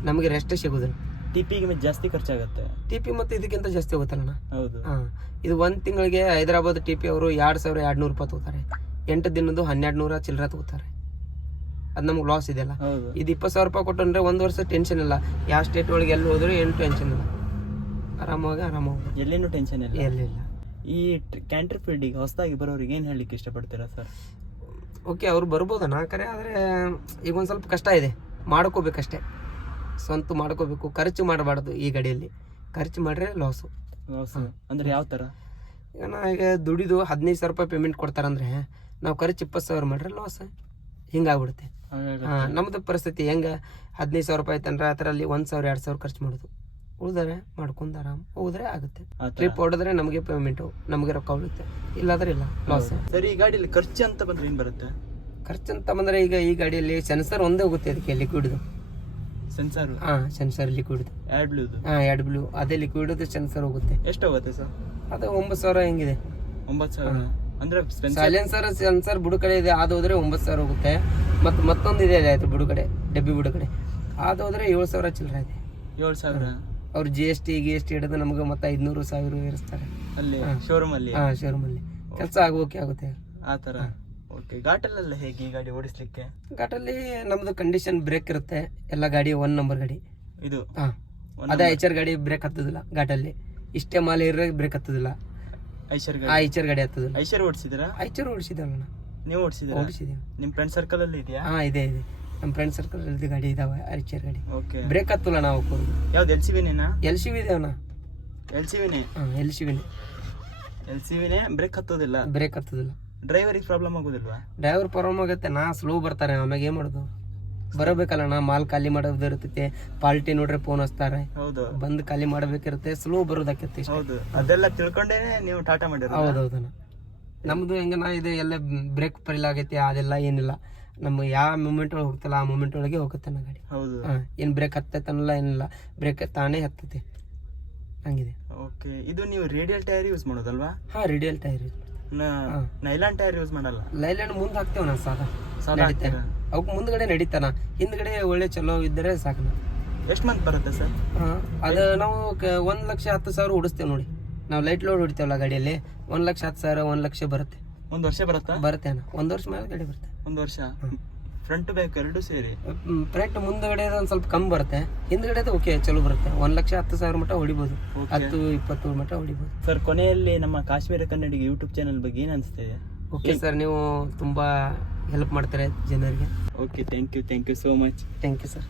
ನಮಗೆ ರೆಸ್ಟ್ ಸಿಗೋದಿಲ್ಲ. ಟಿಪಿಗೆ ಮತ್ತೆ ಜಾಸ್ತಿ ಖರ್ಚಾಗುತ್ತೆ. ಟಿಪಿ ಮತ್ತೆ ಇದಕ್ಕಿಂತ ಜಾಸ್ತಿ ಹೋಗುತ್ತಲ್ಲ ಹೌದು. ಹಾಂ ಇದು ಒಂದು ತಿಂಗಳಿಗೆ ಹೈದರಾಬಾದ್ ಟಿಪಿ ಅವರು ಎರಡು ಸಾವಿರ ಎರಡು ನೂರು ರೂಪಾಯಿ ತಗೋತಾರೆ. ಎಂಟು ದಿನದ್ದು ಹನ್ನೆರಡು ನೂರ ಚಿಲ್ಲರೆ ತಗೋತಾರೆ. ಅದು ನಮ್ಗೆ ಲಾಸ್ ಇದೆಯಲ್ಲ ಇದು ಇಪ್ಪತ್ತು ಸಾವಿರ ರೂಪಾಯಿ ಕೊಟ್ಟಂದ್ರೆ ಒಂದು ವರ್ಷ ಟೆನ್ಷನ್ ಇಲ್ಲ. ಯಾವ ಸ್ಟೇಟ್ ಒಳಗೆ ಎಲ್ಲಿ ಹೋದ್ರು ಏನು ಟೆನ್ಷನ್ ಇಲ್ಲ. ಆರಾಮಾಗಿ ಆರಾಮಾಗಿ ಎಲ್ಲೇನು ಟೆನ್ಷನ್ ಇಲ್ಲ. ಎಲ್ಲಿಲ್ಲ. ಈ ಕ್ಯಾಂಟರ್ ಫೀಲ್ಡಿಗೆ ಹೊಸದಾಗಿ ಬರೋರಿಗೆ ಏನು ಹೇಳಲಿಕ್ಕೆ ಇಷ್ಟಪಡ್ತೀರಾ ಸರ್ ಓಕೆ ಅವ್ರು ಬರ್ಬೋದು ಕರೆ ಆದರೆ ಈಗ ಒಂದು ಸ್ವಲ್ಪ ಕಷ್ಟ ಇದೆ. ಮಾಡ್ಕೋಬೇಕಷ್ಟೇ. ಸ್ವಂತ ಮಾಡ್ಕೋಬೇಕು ಖರ್ಚು ಮಾಡಬಾರ್ದು ಈ ಗಾಡಿಯಲ್ಲಿ. ಖರ್ಚು ಮಾಡ್ರೆ ಲಾಸು ಅಂದ್ರೆ ಯಾವ ಥರ ಈಗ ನಾ ಈಗ ದುಡಿದು ಹದಿನೈದು ಸಾವಿರ ರೂಪಾಯಿ ಪೇಮೆಂಟ್ ಕೊಡ್ತಾರಂದ್ರೆ ನಾವು ಖರ್ಚು ಇಪ್ಪತ್ತು ಸಾವಿರ ಮಾಡ್ರೆ ಲಾಸ್ ಹಿಂಗಾಗ್ಬಿಡುತ್ತೆ. ಹಾಗಾಗಿ ಹಾಂ ನಮ್ಮದು ಪರಿಸ್ಥಿತಿ ಹೆಂಗೆ? ಹದಿನೈದು ಸಾವಿರ ರೂಪಾಯಿ ಐತಂದ್ರೆ ಅದರಲ್ಲಿ ಒಂದು ಸಾವಿರ ಎರಡು ಸಾವಿರ ಖರ್ಚು ಮಾಡೋದು. ಉಳಿದರೆ ಮಾಡ್ಕೊಂಡು ಆರಾಮ್ ಹೋದ್ರೆ ಆಗುತ್ತೆ. ಟ್ರಿಪ್ ಹೊಡೆದ್ರೆ ನಮಗೆ ಪೇಮೆಂಟು ನಮಗೆ ರೊಕ್ಕ ಉಳಿತೆ ಇಲ್ಲಾದ್ರೆ ಇಲ್ಲ ಲಾಸ್ ಸರಿ ಈ ಗಾಡಿಯಲ್ಲಿ ಖರ್ಚು ಅಂತ ಬಂದ್ರೆ ಏನು ಬರುತ್ತೆ? ಖರ್ಚು ಅಂತ ಬಂದ್ರೆ ಈಗ ಈ ಗಾಡಿಯಲ್ಲಿ ಸೆನ್ಸರ್ ಒಂದೇ ಹೋಗುತ್ತೆ ಅದಕ್ಕೆ ಲಿಕ್ವಿಡ್ದು ಸೆನ್ಸಾರ್ ಹಾಂ ಸೆನ್ಸರ್ ಲಿಕ್ವಿಡ್ ಎರಡು ಬ್ಲೂ ಹಾಂ ಎರಡು ಬ್ಲೂ ಅದೇ ಲಿಕ್ವಿಡ್ದು ಸೆನ್ಸರ್ ಹೋಗುತ್ತೆ. ಎಷ್ಟು ಹೋಗುತ್ತೆ ಸರ್? ಅದು ಒಂಬತ್ತು ಸಾವಿರ ಹೆಂಗಿದೆ. ಒಂಬತ್ತು ಸಾವಿರ? ಅಂದ್ರೆ ಸೈಲೆನ್ಸರ್ ಸೆನ್ಸರ್ ಬುಡು ಕಡೆ ಇದೆ. ಅದು ಹೋದ್ರೆ ಒಂಬತ್ತು ಸಾವಿರ ಹೋಗುತ್ತೆ. ಮತ್ತು ಮತ್ತೊಂದು ಇದೆ ಆಯ್ತು ಬುಡು ಕಡೆ ಡಬ್ಬಿ ಬುಡು ಕಡೆ ಅದು ಹೋದ್ರೆ ಏಳು ಸಾವಿರ ಚಿಲ್ಲರೆ ಇದೆ. ಏಳು ಸಾವಿರ? ಅವ್ರು ಜಿ ಎಸ್ ಟಿ ಗಿ ಎಸ್ ಟಿ ಹಿಡಿದು ನಮಗೆ ಮತ್ತೆ ಐದುನೂರು ಸಾವಿರ ಏರಿಸ್ತಾರೆ ಅಲ್ಲಿ ಶೋರೂಮಲ್ಲಿ ಹಾಂ ಶೋರೂಮಲ್ಲಿ ಕೆಲಸ ಆಗೋಕೆ ಆಗುತ್ತೆ. ಆ ಥರ. ಓಕೆ ಘಾಟಲ್ಲೆಲ್ಲ ಹೇಗೆ ಈ ಗಾಡಿ ಓಡಿಸ್ಲಿಕ್ಕೆ? ಘಾಟಲ್ಲಿ ನಮ್ಮದು ಕಂಡೀಷನ್ ಬ್ರೇಕ್ ಇರುತ್ತೆ ಎಲ್ಲ ಗಾಡಿ ಒನ್ ನಂಬರ್ ಗಾಡಿ. ಇದು? ಹಾಂ. ಅದೇ ಐಚರ್ ಗಾಡಿ ಬ್ರೇಕ್ ಹತ್ತದಿಲ್ಲ ಘಾಟಲ್ಲಿ ಇಷ್ಟೇ ಮಾಲೆ ಇರೋ ಬ್ರೇಕ್ ಹತ್ತದಿಲ್ಲ. ಐಚರ್ ಗಾಡಿ? ಐಚರ್ ಗಾಡಿ ಹತ್ತದಿಲ್ಲ. ಐಚರ್ ಓಡಿಸಿದಿರಾ ಐಚರ್ ಓಡಿಸಿದಲ್ಲ ನೀವು ಓಡಿಸಿದಿರಾ ಓಡಿಸಿದ್ದೀವಿ. ನಿಮ್ಮ ಫ್ರೆಂಡ್ ಸರ್ಕಲ್ ಅಲ್ಲಿ ಇದೆಯಾ? ಹಾಂ ಇದೆ ಇದೆ. ನಮ್ಮ ಫ್ರೆಂಡ್ ಸರ್ಕಲ್ ಅಲ್ಲಿ ಗಾಡಿ ಇದಾವೆ ಐಚರ್ ಗಾಡಿ. ಓಕೆ ಬ್ರೇಕ್ ಹತ್ತಲ್ಲ ನಾವು ಯಾವ್ದು ಎಲ್ ಸಿ ವಿನೇನಾ ಎಲ್ ಸಿ ವಿ ಇದೇವನ ಎಲ್ ಸಿ ವಿನೇ ಹಾಂ ಎಲ್ ಸಿ ವಿನೇ ಎಲ್ ಸಿ ವಿನೇ ಬ್ರೇಕ್ ಹತ್ತೋದಿಲ್ಲ? ಬ್ರೇಕ್ ಹತ್ತದಿಲ್ಲ. ಡ್ರೈವರಿಗೆ ಪ್ರಾಬ್ಲಮ್ ಆಗೋದಿಲ್ವಾ? ಡ್ರೈವರ್ ಪ್ರಾಬ್ಲಮ್ ಆಗುತ್ತೆ. ನಾ ಸ್ಲೋ ಬರ್ತಾರೆ. ಆಮ್ಯಾಗ ಏನು ಮಾಡೋದು? ಬರಬೇಕಲ್ಲ ನಾ ಮಾಲ್ ಖಾಲಿ ಮಾಡೋದು ಇರ್ತೈತೆ. ಪಾಲ್ಟಿ ನೋಡ್ರೆ ಫೋನ್ ಹಚ್ತಾರೆ. ಹೌದು. ಬಂದು ಖಾಲಿ ಮಾಡಬೇಕಿರುತ್ತೆ. ಸ್ಲೋ ಬರೋದಕ್ಕೆ ಹೌದು. ಅದೆಲ್ಲ ತಿಳ್ಕೊಂಡೇನೆ ನೀವು ಟಾಟಾ ಮಾಡಿರೋ ಹೌದು ನಮ್ದು ಹೆಂಗ ನಾ ಇದೆ ಎಲ್ಲ ಬ್ರೇಕ್ ಫೈಲ್ ಆಗೈತಿ ಅದೆಲ್ಲ ಏನಿಲ್ಲ. ನಮ್ಮ ಯಾವ ಮೂಮೆಂಟ್ ಒಳಗೆ ಹೋಗ್ತಲ್ಲ ಆ ಮೂಮೆಂಟ್ ಒಳಗೆ ಹೋಗುತ್ತೆ ನಾ ಗಾಡಿ. ಹೌದು. ಏನು ಬ್ರೇಕ್ ಹತ್ತೈತನಲ್ಲ ಏನಿಲ್ಲ. ಬ್ರೇಕ್ ತಾನೇ ಹತ್ತೈತಿ. ಹಂಗಿದೆ. ಓಕೆ ಇದು ನೀವು ರೇಡಿಯಲ್ ಟೈರ್ ಯೂಸ್ ಮಾಡೋದಲ್ವಾ? ಹಾ ರೇಡಿಯಲ್ ಟೈರ್ ಹಾ. ನೈಲಾನ್ ಟೈರ್ ಯೂಸ್ ಮಾಡಲ್ಲ. ಲೈಲ್ಯಾಂಡ್ ಮುಂದೆ ಹಾಕ್ತೇವೆ ನಾ ಸಾದಾ. ಸಾದಾ ನಡೀತೆ. ಹಾಕ್ತೀರಾ? ಅವಕ್ಕೆ ಮುಂದ್ಗಡೆ ನಡೀತಾನ ಹಿಂದ್ಗಡೆ ಒಳ್ಳೆ ಚಲೋ ಇದ್ದರೆ ಸಾಕು ಎಷ್ಟು ಮಂತ್ ಬರುತ್ತೆ ಸರ್? ಅದು ನಾವು ಕ- ಒಂದ್ ಲಕ್ಷ ಹತ್ತು ಸಾವಿರ ಹೊಡಿಸ್ತೇವೆ ನೋಡಿ. ನಾವು ಲೈಟ್ ಲೋಡ್ ಹೊಡಿತೇವಲ್ಲ ಗಾಡಿಯಲ್ಲಿ. ಒಂದ್ ಲಕ್ಷ ಹತ್ತು ಸಾವಿರ ಒಂದ್ ಲಕ್ಷ ಬರುತ್ತೆ. ಒಂದು ವರ್ಷ ಬರುತ್ತಾ? ಬರುತ್ತೆ ಅಣ್ಣ. ಒಂದ್ ವರ್ಷ ಮೇಲೆ ಗಾಡಿ ಬರುತ್ತೆ. ಒಂದು ವರ್ಷ? ಫ್ರಂಟ್ ಬ್ಯಾಕ್ ಎರಡು ಸೇರಿ. ಫ್ರಂಟ್ ಮುಂದ್ಗಡೆ ಒಂದು ಸ್ವಲ್ಪ ಕಮ್ಮಿ ಬರುತ್ತೆ. ಹಿಂದ್ಗಡೆ ಓಕೆ ಚಲೋ ಬರುತ್ತೆ. ಒಂದ್ ಲಕ್ಷ ಹತ್ತು ಸಾವಿರ ಮಟ್ಟ ಹೊಡಿಬೋದು. Okay. ಹತ್ತು ಇಪ್ಪತ್ತು ಮಟ್ಟ ಹೊಡಿಬೋದು. ಸರ್ ಕೊನೆಯಲ್ಲಿ ನಮ್ಮ ಕಾಶ್ಮೀರ ಕನ್ನಡಿಗೆ ಯೂಟ್ಯೂಬ್ ಚಾನಲ್ ಬಗ್ಗೆ ಏನು ಅನಿಸ್ತಿದೆ ಓಕೆ ಸರ್ ನೀವು ತುಂಬಾ ಹೆಲ್ಪ್ ಮಾಡ್ತಾರೆ ಜನರಿಗೆ. Okay thank you thank you so much thank you sir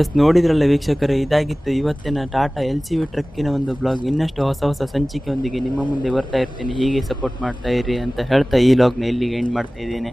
yes ನೋಡಿದ್ರಲ್ಲ ವೀಕ್ಷಕರೇ ಇದಾಗಿತ್ತು ಇವತ್ತಿನ ಟಾಟಾ ಎಲ್ ಸಿ ವಿ ಟ್ರಕ್ಕಿನ ಒಂದು ಬ್ಲಾಗ್ ಇನ್ನಷ್ಟು ಹೊಸ ಹೊಸ ಸಂಚಿಕೆಯೊಂದಿಗೆ ನಿಮ್ಮ ಮುಂದೆ ಬರ್ತಾ ಇರ್ತೀನಿ. ಹೀಗೆ ಸಪೋರ್ಟ್ ಮಾಡ್ತಾ ಇರಿ ಅಂತ ಹೇಳ್ತಾ ಈ ಲಾಗ್ನ ಇಲ್ಲಿಗೆ ಎಂಡ್ ಮಾಡ್ತಾ ಇದ್ದೇನೆ.